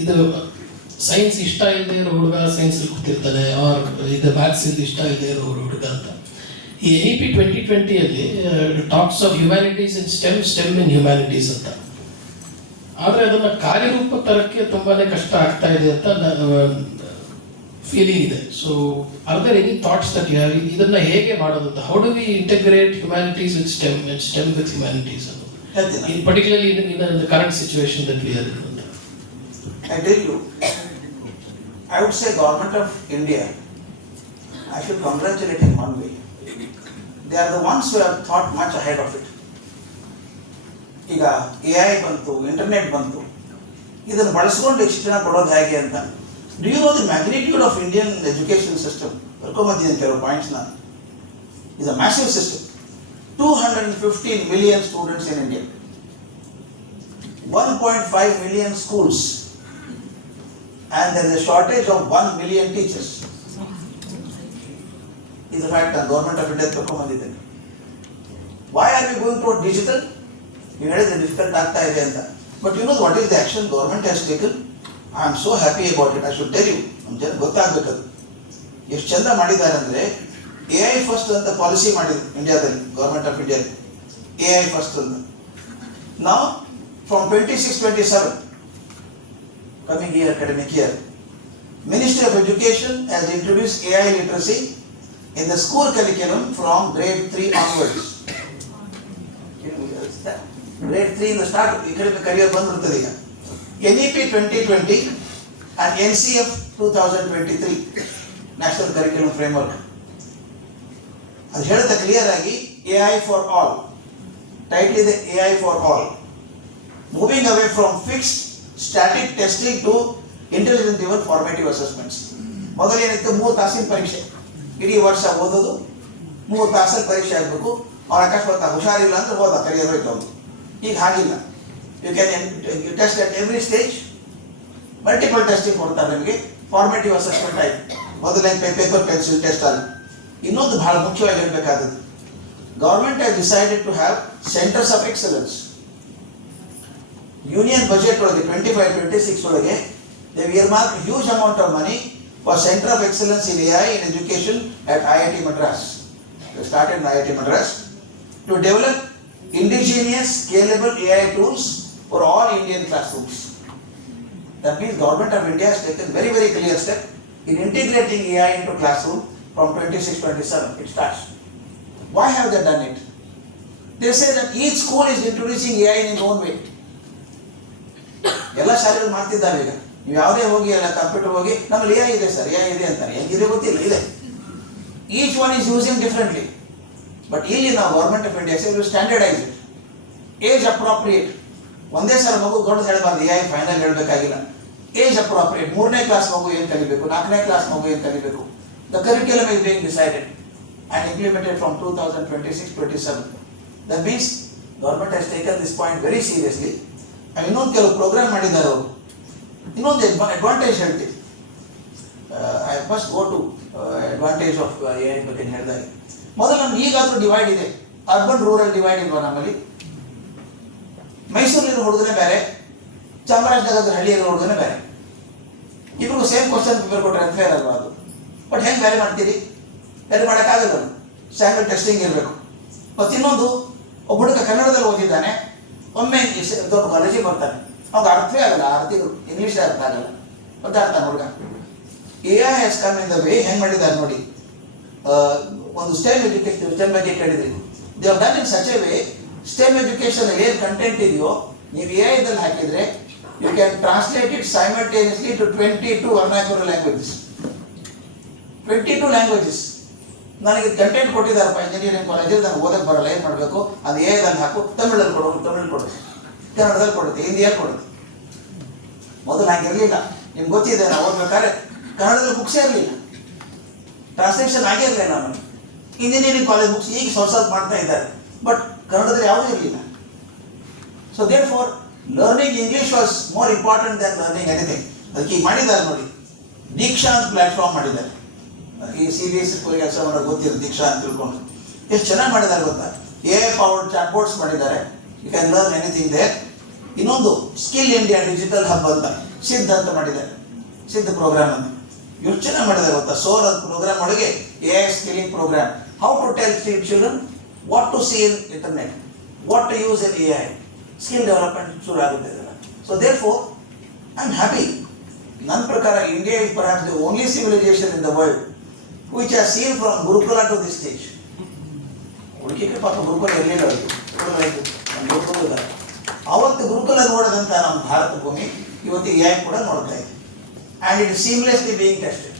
ಇದು ಸೈನ್ಸ್ ಇಷ್ಟ ಇಲ್ಲದೆ ಇರೋ ಹುಡುಗ ಸೈನ್ಸಲ್ಲಿ ಕೂತಿರ್ತಾನೆ, ಆರ್ ಇದು ಮ್ಯಾಥ್ಸ್ ಇದು ಇಷ್ಟ ಇಲ್ಲದೆ ಇರೋ ಹುಡುಗ ಅಂತ. ಈ NEP 2020 talks of humanities in STEM in humanities ಅಂತ. ಆದರೆ ಅದನ್ನು ಕಾರ್ಯರೂಪ ತರಕ್ಕೆ ತುಂಬಾ ಕಷ್ಟ ಆಗ್ತಾ ಇದೆ ಅಂತ ಫೀಲಿಂಗ್ ಇದೆ. So are there any thoughts that you have? ಇದನ್ನು ಹೇಗೆ ಮಾಡೋದು ಅಂತ? How do we integrate humanities with STEM and STEM with humanities ಅಂತ, in particularly in the current situation that we are in? I tell you, I would say Government of India, I should congratulate in one way. They are the ones who have thought much ahead of it. ಈಗ AI ಬಂತು, internet ಬಂತು, ಇದನ್ನು ಬಳಸ್ಕೊಂಡು ಶಿಕ್ಷಣ ಕೊಡೋದು ಹೇಗೆ ಅಂತ. Do you know the magnitude of Indian education system? ಬರ್ಕೊಂಬಂದಿದ್ದೀನಿ ಕೆಲವು ಪಾಯಿಂಟ್ಸ್ನ. Is a massive system. 215 million students in India, 1.5 million schools, and there is a shortage of 1 million teachers. Is a fact that Government of India ತಗೊಂಡಿದೆ. Why are we going toward digital? You heard the difficult ಆಗ್ತಾ ಇದೆ ಅಂತ. But you know what is the action government has taken? I am so happy about it. I should tell you. ನಮ್ಮ ಜನ ಗೊತ್ತಾಗಬೇಕದು. ಎಷ್ಟು ಚಂದ ಮಾಡಿದ್ದಾರೆ ಅಂದರೆ, AI ಫಸ್ಟ್ ಅಂತ ಪಾಲಿಸಿ ಮಾಡಿದ್ರು ಇಂಡಿಯಾದಲ್ಲಿ, government of India AI first ಅಂತ. ನಾವು from 26-27 coming year, academic year, Ministry of Education has introduced AI literacy in the school curriculum from grade 3 onwards. Grade 3 in the start, academic career ಬಂದಿರುತ್ತದೆ ಈಗ. NEP 2020 and NCF 2023 National Curriculum Framework ಅದು ಹೇಳುತ್ತೆ clear ಆಗಿ, AI for all. Title ಇದೆ AI for all. Moving away from fixed static testing to intelligent driven formative assessments. ಮೊದಲೇನಿತ್ತು 3 ತಾಸಿನ ಪರೀಕ್ಷೆ, ಇಡೀ ವರ್ಷ ಓದೋದು, 3 ತಾಸಲ್ಲಿ ಪರೀಕ್ಷೆ ಆಗಬೇಕು. ಅವ್ರ ಅಕಸ್ಮಾತ್ ಹುಷಾರಿಲ್ಲ ಅಂದ್ರೆ ಹೋದ ಕರಿಯರ್ ಹೋಯ್ತು ಅವ್ರು. ಈಗ ಹಾಗಿಲ್ಲ. You can test at every stage. Multiple testing ಕೊಡ್ತಾರೆ ನಿಮಗೆ. ಫಾರ್ಮೇಟಿವ್ ಅಸೆಸ್ಮೆಂಟ್ ಆಯ್ತು, ಮೊದಲನೇ ಪೇಪರ್ ಪೆನ್ಸಿಲ್ ಟೆಸ್ಟ್ ಅಲ್ಲಿ. ಇನ್ನೊಂದು ಬಹಳ ಮುಖ್ಯವಾಗಿ ಹೇಳಬೇಕಾದದ್ದು, government has decided to have centres of excellence. Union budget ಒಳಗೆ 25-26 ಒಳಗೆ they earmark huge amount of money for centre of excellence in AI in education at IIT Madras. They started in IIT Madras to develop indigenous scalable AI tools for all Indian classrooms. That means Government of India has taken very, very clear step in integrating AI into classroom from 26-27. It starts. Why have they done it? They say that each school is introducing AI in its own way. ಎಲ್ಲ ಶಾಲೆಗಳು ಮಾಡ್ತಿದ್ದಾವೆ ಈಗ. ನೀವು ಯಾವುದೇ ಹೋಗಿ ಎಲ್ಲ computer ಹೋಗಿ ನಮ್ಮಲ್ಲಿ AI ಇದೆ ಸರ್, AI ಇದೆ ಅಂತಾರೆ. ಹೆಂಗಿದೆ ಗೊತ್ತಿಲ್ಲ, ಇದೆ. Each one is using differently. But ಇಲ್ಲಿ ನಾವು government of India standardise it, age appropriate. ಒಂದೇ ಸಲ ಮಗು ದೊಡ್ಡ ಹೇಳಬಾರ್ದು, AI ಫೈನಲ್ ಹೇಳಬೇಕಾಗಿಲ್ಲ. Age appropriate. 3ನೇ ಕ್ಲಾಸ್ ಮಗು ಏನು ಕಲಿಬೇಕು, 4ನೇ ಕ್ಲಾಸ್ ಮಗು ಏನು ಕಲಿಬೇಕು. The curriculum is being decided and implemented from 2026-27. That means government has taken this point very seriously. And ಇನ್ನೊಂದು ಕೆಲವು ಪ್ರೋಗ್ರಾಮ್ ಮಾಡಿದ್ದಾರೆ ಅವರು. ಇನ್ನೊಂದು ಅಡ್ವಾಂಟೇಜ್ ಹೇಳ್ತೀವಿ. I must go to advantage of AI ಬಗ್ಗೆ ಹೇಳಿದಾಗ, ಮೊದಲು ನಮ್ಗೆ ಈಗಾದರೂ ಡಿವೈಡ್ ಇದೆ. ಅರ್ಬನ್ ರೂರಲ್ ಡಿವೈಡ್ ಇಲ್ವಾ ನಮ್ಮಲ್ಲಿ? ಮೈಸೂರಿನ ಹುಡುಗನೇ ಬೇರೆ, ಚಾಮರಾಜನಗರದ ಹಳ್ಳಿಯಲ್ಲಿ ಹುಡುಗನೇ ಬೇರೆ. ಇಬ್ಬರಿಗೂ ಸೇಮ್ ಕ್ವಶನ್ ಪೇಪರ್ ಕೊಟ್ಟರೆ ಅಂತ ಇರಲ್ವಾ ಅದು? ಬಟ್ ಹೆಂಗೆ ಬೇರೆ ಮಾಡ್ತೀರಿ? ಬೇರೆ ಮಾಡೋಕ್ಕಾಗಲ್ಲ. ಸ್ಯಾಂಗಲ್ ಟೆಸ್ಟಿಂಗ್ ಇರಬೇಕು. ಮತ್ತು ಇನ್ನೊಂದು, ಒಬ್ಬ ಹುಡುಗ ಕನ್ನಡದಲ್ಲಿ ಓದಿದ್ದಾನೆ, ಒಮ್ಮೆ ದೊಡ್ಡ ಕಾಲೇಜಿಗೆ ಬರ್ತಾನೆ, ಅವ್ಗೆ ಅರ್ಥವೇ ಆಗಲ್ಲ, 6 ತಿಂಗಳು ಇಂಗ್ಲೀಷ್ ಅರ್ಥ ಆಗಲ್ಲ, ಗೊತ್ತಾಗ್ತಾನೆ ಹುಡುಗ. AI has come in the way. ಹೆಂಗೆ ಮಾಡಿದ್ದಾರೆ ನೋಡಿ, ಒಂದು ಸ್ಟೆಮ್ ಎಜುಕೇಶನ್, ಸ್ಟೆಮ್ ಬಗ್ಗೆ ಕೇಳಿದ್ರಿ, they have done in such a way. STEM education ಏನು ಕಂಟೆಂಟ್ ಇದೆಯೋ ನೀವು AI-ದಲ್ಲಿ ಹಾಕಿದರೆ you can translate it simultaneously to 22 vernacular languages. 22 languages. ನನಗೆ ಕಂಟೆಂಟ್ ಕೊಟ್ಟಿದ್ದಾರಪ್ಪ ಇಂಜಿನಿಯರಿಂಗ್ ಕಾಲೇಜಲ್ಲಿ, ನಾನು ಓದಕ್ಕೆ ಬರಲ್ಲ, ಏನು ಮಾಡಬೇಕು? ಅದು AI-ದಲ್ಲಿ ಹಾಕು, ತಮಿಳಲ್ಲಿ ಕೊಡೋದು, ತಮಿಳಲ್ಲಿ ಕೊಡುತ್ತೆ, ಕನ್ನಡದಲ್ಲಿ ಕೊಡುತ್ತೆ, ಹಿಂದಿಯಲ್ಲಿ ಕೊಡುತ್ತೆ. ಮೊದಲು ಹಾಗಿರಲಿಲ್ಲ. ನಿಮ್ಗೆ ಗೊತ್ತಿದೆ, ನಾವು ಓದ್ಬೇಕಾದ್ರೆ ಕನ್ನಡದಲ್ಲಿ ಬುಕ್ಸೇ ಇರಲಿಲ್ಲ, ಟ್ರಾನ್ಸ್ಲೇಷನ್ ಆಗಿರಲಿಲ್ಲ. ನಾನು ಇಂಜಿನಿಯರಿಂಗ್ ಕಾಲೇಜ್ ಬುಕ್ಸ್ ಈಗ ಸ್ವಲ್ಪ ಮಾಡ್ತಾ ಇದ್ದಾರೆ, ಬಟ್ ಕನ್ನಡದಲ್ಲಿ ಯಾವುದೂ ಇರಲಿಲ್ಲ. So there for learning English was more important than learning anything. ಅದಕ್ಕೆ ಈಗ ಮಾಡಿದ್ದಾರೆ ನೋಡಿ, ದೀಕ್ಷಾ ಅಂತ ಪ್ಲಾಟ್ಫಾರ್ಮ್ ಮಾಡಿದ್ದಾರೆ. ಈ CBSE ಸ್ಕೂಲಿಗೆ ಕೆಲಸ ಮಾಡೋದು ಗೊತ್ತಿರೋದು ದೀಕ್ಷಾ ಅಂತ ತಿಳ್ಕೊಂಡು ಎಷ್ಟು ಚೆನ್ನಾಗಿ ಮಾಡಿದ್ದಾರೆ ಗೊತ್ತಾ? AI ಪವರ್ಡ್ ಚಾಟ್ ಬೋರ್ಡ್ಸ್ ಮಾಡಿದ್ದಾರೆ. You can learn anything there. ಇನ್ನೊಂದು ಸ್ಕಿಲ್ ಇಂಡಿಯಾ ಡಿಜಿಟಲ್ ಹಬ್ ಅಂತ ಸಿದ್ಧ ಅಂತ ಮಾಡಿದ್ದಾರೆ, ಸಿದ್ಧ ಪ್ರೋಗ್ರಾಮ್ ಅಂತ ಯೋಚನೆ ಮಾಡಿದೆ ಗೊತ್ತಾ. ಸೋರ್ ಅಂತ ಪ್ರೋಗ್ರಾಮ್ ಒಳಗೆ AI skilling program, how to tell children what to see in internet, what to use in AI, skill development ಶುರು ಆಗುತ್ತೆ ಇದೆಲ್ಲ. So therefore I am happy. ನನ್ನ ಪ್ರಕಾರ India is perhaps the only civilisation in the world which has seen from gurukula to this stage. ಹುಡುಕಿಗೆ ಪಾಪ ಗುರುಕುಲ ಇರಲಿಲ್ಲ, ಗುರುಕುಲ ಇಲ್ಲ. ಅವತ್ತು ಗುರುಕುಲ ನೋಡದಂತ ನಮ್ಮ ಭಾರತ ಭೂಮಿ ಇವತ್ತು AI ಕೂಡ ನೋಡ್ತಾ ಇದೆ. And it is seamlessly being tested.